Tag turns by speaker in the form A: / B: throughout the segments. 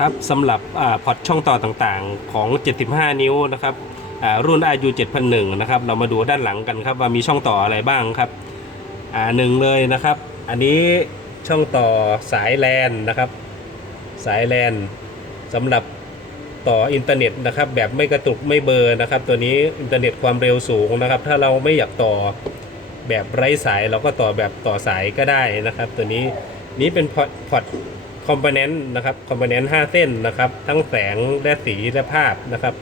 A: ครับสำหรับอพอร์ตช่องต่อต่างๆ ของ 75 นิ้วนะครับรุ่น RU 7001นะครับเรามาดูด้านหลังกันครับว่ามีช่องต่ออะไรบ้างครับหนึ่งเลยนะครับ อันนี้ช่องต่อสายแลนนะครับ สายแลนสำหรับต่ออินเทอร์เน็ตนะครับ แบบไม่กระตุกไม่เบอร์นะครับ ตัวนี้อินเทอร์เน็ตความเร็วสูงนะครับ ถ้าเราไม่อยากต่อแบบไร้สายเราก็ต่อแบบต่อสายก็ได้นะครับ ตัวนี้นี้เป็นพอตพอร์ต คอมโพเนนต์นะครับคอมโพเนนต์5เส้นนะครับ ทั้งแสงและสีและภาพนะครับ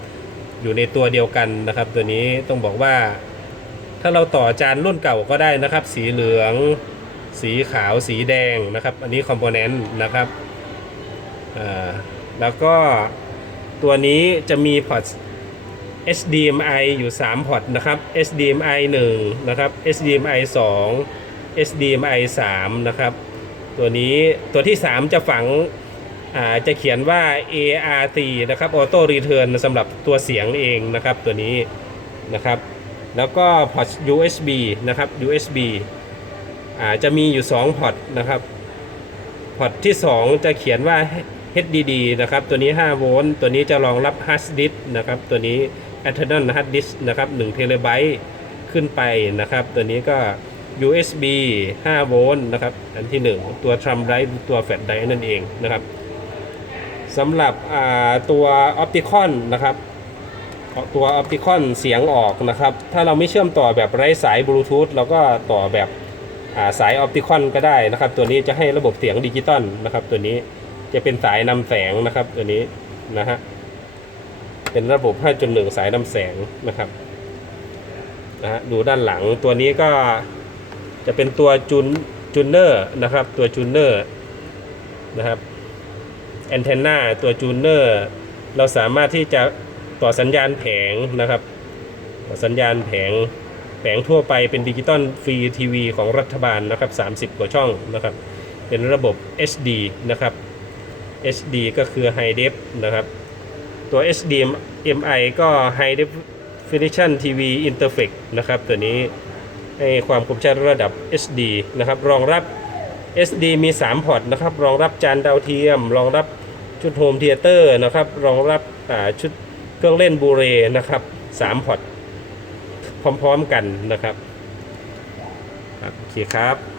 A: อยู่ในตัวเดียวกันนะครับ ตัวนี้ต้องบอกว่า ถ้าเราต่อจานรุ่นเก่าก็ได้นะครับ สีเหลือง สีขาวสีแดงนะครับ อันนี้คอมโพเนนต์นะครับแล้วก็ตัวนี้จะมีพอร์ต HDMI อยู่ 3 พอร์ตนะครับ HDMI 1 นะครับ HDMI 2 HDMI 3 นะครับ ตัวนี้ตัวที่ 3 จะฝังจะเขียนว่า ART นะครับ Auto Return สำหรับตัวเสียงเองนะครับตัวนี้นะครับแล้วก็พอร์ต USB นะครับ USB จะมีอยู่ 2 พอร์ตนะครับพอร์ตที่ 2 จะเขียนว่า HDD นะครับ ตัวนี้ 5 โวลต์ ตัวนี้จะรองรับ hard disk นะครับ ตัวนี้ internal hard disk นะครับ1เทเลไบต์ขึ้นไปนะครับ ตัวนี้ก็ USB 5 โวลต์นะครับ อันที่ 1 ตัว thumb drive ตัว flash drive นั่นเองนะครับสำหรับอ่าตัว opticon นนะครับตัว opticon เสียงออกนะครับ ถ้าเราไม่เชื่อมต่อแบบไร้สายบลูทูธเราก็ต่อแบบอ่าสาย opticon ก็ได้นะครับ ตัวนี้จะให้ระบบเสียงดิจิตอลนะครับ ตัวนี้จะเป็นสายนำแสงนะครับ ตัวนี้นะฮะเป็นระบบ 5.1 สายนำแสงนะครับนะฮะดูด้านหลังตัวนี้ก็ จะเป็นตัวจูนจูเนอร์นะครับ ตัวจูเนอร์นะครับแอนเทนนาตัวจูเนอร์เราสามารถที่จะต่อสัญญาณแผงนะครับ ต่อสัญญาณแผงแผงทั่วไปเป็นดิจิตอลฟรีทีวีของรัฐบาลนะครับ 30 กว่าช่องนะครับ เป็นระบบ HD นะครับ HD ก็คือ High Def นะครับ ตัว HDMI ก็ High Definition TV Interface นะครับ ตัวนี้ ให้ความคมชัดระดับ HD นะครับรองรับ SD มี 3 พอร์ตนะครับรองรับจานดาวเทียม รองรับชุดโฮมเทเตอร์นะครับรองรับชุดเครื่องเล่นบูเรนะครับ3พอร์ตพร้อมๆกันนะครับครับโอเคครับ